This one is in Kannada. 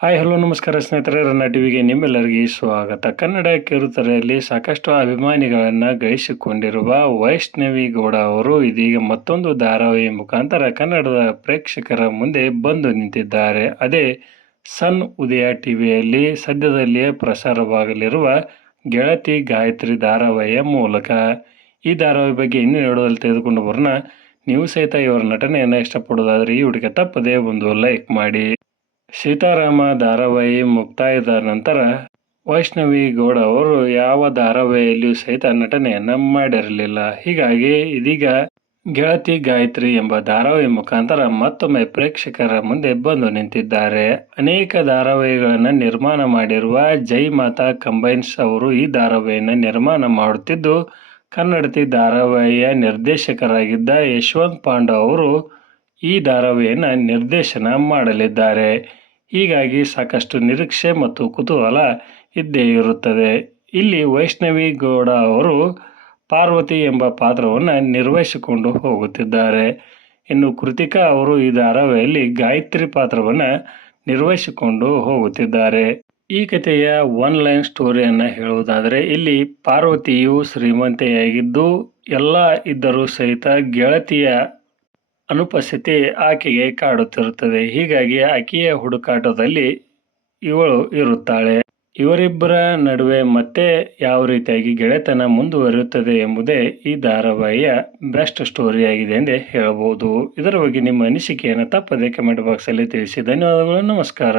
ಹಾಯ್ ಹಲೋ ನಮಸ್ಕಾರ ಸ್ನೇಹಿತರೆ, ರನ್ನ ಟಿವಿಗೆ ನಿಮ್ಮೆಲ್ಲರಿಗೆ ಸ್ವಾಗತ. ಕನ್ನಡ ಕಿರುತೆರೆಯಲ್ಲಿ ಸಾಕಷ್ಟು ಅಭಿಮಾನಿಗಳನ್ನು ಗಳಿಸಿಕೊಂಡಿರುವ ವೈಷ್ಣವಿ ಗೌಡ ಅವರು ಇದೀಗ ಮತ್ತೊಂದು ಧಾರಾವಾಹಿ ಮುಖಾಂತರ ಕನ್ನಡದ ಪ್ರೇಕ್ಷಕರ ಮುಂದೆ ಬಂದು ನಿಂತಿದ್ದಾರೆ. ಅದೇ ಸನ್ ಉದಯ ಟಿವಿಯಲ್ಲಿ ಸದ್ಯದಲ್ಲಿಯೇ ಪ್ರಸಾರವಾಗಲಿರುವ ಗೆಳತಿ ಗಾಯತ್ರಿ ಧಾರಾವಾಹಿಯ ಮೂಲಕ. ಈ ಧಾರಾವಾಹಿ ಬಗ್ಗೆ ಇನ್ನೂ ಹೇಳೋದಲ್ಲಿ ತೆಗೆದುಕೊಂಡು ಬರೋಣ. ನೀವು ಸಹಿತ ಇವರ ನಟನೆಯನ್ನು ಇಷ್ಟಪಡೋದಾದರೆ ಈ ವಿಡಿಯೋಗೆ ತಪ್ಪದೇ ಒಂದು ಲೈಕ್ ಮಾಡಿ. ಸೀತಾರಾಮ ಧಾರಾವಾಹಿ ಮುಕ್ತಾಯದ ನಂತರ ವೈಷ್ಣವಿ ಗೌಡ ಅವರು ಯಾವ ಧಾರಾವಾಹಿಯಲ್ಲಿಯೂ ಸಹಿತ ನಟನೆಯನ್ನ ಮಾಡಿರಲಿಲ್ಲ. ಹೀಗಾಗಿ ಇದೀಗ ಗೆಳತಿ ಗಾಯತ್ರಿ ಎಂಬ ಧಾರಾವಾಹಿ ಮುಖಾಂತರ ಮತ್ತೊಮ್ಮೆ ಪ್ರೇಕ್ಷಕರ ಮುಂದೆ ಬಂದು ನಿಂತಿದ್ದಾರೆ. ಅನೇಕ ಧಾರಾವಾಹಿಗಳನ್ನು ನಿರ್ಮಾಣ ಮಾಡಿರುವ ಜೈ ಮಾತಾ ಕಂಬೈನ್ಸ್ ಅವರು ಈ ಧಾರಾವಾಹಿಯನ್ನು ನಿರ್ಮಾಣ ಮಾಡುತ್ತಿದ್ದು, ಕನ್ನಡತಿ ಧಾರಾವಾಹಿಯ ನಿರ್ದೇಶಕರಾಗಿದ್ದ ಯಶವಂತ್ ಪಾಂಡ ಅವರು ಈ ಧಾರಾವಾಹಿಯನ್ನು ನಿರ್ದೇಶನ ಮಾಡಲಿದ್ದಾರೆ. ಹೀಗಾಗಿ ಸಾಕಷ್ಟು ನಿರೀಕ್ಷೆ ಮತ್ತು ಕುತೂಹಲ ಇದ್ದೇ ಇರುತ್ತದೆ. ಇಲ್ಲಿ ವೈಷ್ಣವಿ ಗೌಡ ಅವರು ಪಾರ್ವತಿ ಎಂಬ ಪಾತ್ರವನ್ನು ನಿರ್ವಹಿಸಿಕೊಂಡು ಹೋಗುತ್ತಿದ್ದಾರೆ. ಇನ್ನು ಕೃತಿಕಾ ಅವರು ಈ ಧಾರಾವಾಹಿಯಲ್ಲಿ ಗಾಯತ್ರಿ ಪಾತ್ರವನ್ನು ನಿರ್ವಹಿಸಿಕೊಂಡು ಹೋಗುತ್ತಿದ್ದಾರೆ. ಈ ಕಥೆಯ ಒನ್ ಲೈನ್ ಸ್ಟೋರಿಯನ್ನು ಹೇಳುವುದಾದರೆ, ಇಲ್ಲಿ ಪಾರ್ವತಿಯು ಶ್ರೀಮಂತೆಯಾಗಿದ್ದು ಎಲ್ಲ ಇದ್ದರೂ ಸಹಿತ ಗೆಳತಿಯ ಅನುಪಸ್ಥಿತಿ ಆಕೆಗೆ ಕಾಡುತ್ತಿರುತ್ತದೆ. ಹೀಗಾಗಿ ಆಕೆಯ ಹುಡುಕಾಟದಲ್ಲಿ ಇವಳು ಇರುತ್ತಾಳೆ. ಇವರಿಬ್ಬರ ನಡುವೆ ಮತ್ತೆ ಯಾವ ರೀತಿಯಾಗಿ ಗೆಳೆತನ ಮುಂದುವರಿಯುತ್ತದೆ ಎಂಬುದೇ ಈ ಧಾರಾವಾಹಿಯ ಬೆಸ್ಟ್ ಸ್ಟೋರಿಯಾಗಿದೆ ಎಂದೇ ಹೇಳಬಹುದು. ಇದರ ಬಗ್ಗೆ ನಿಮ್ಮ ಅನಿಸಿಕೆಯನ್ನು ತಪ್ಪದೇ ಕಮೆಂಟ್ ಬಾಕ್ಸಲ್ಲಿ ತಿಳಿಸಿ. ಧನ್ಯವಾದಗಳು. ನಮಸ್ಕಾರ.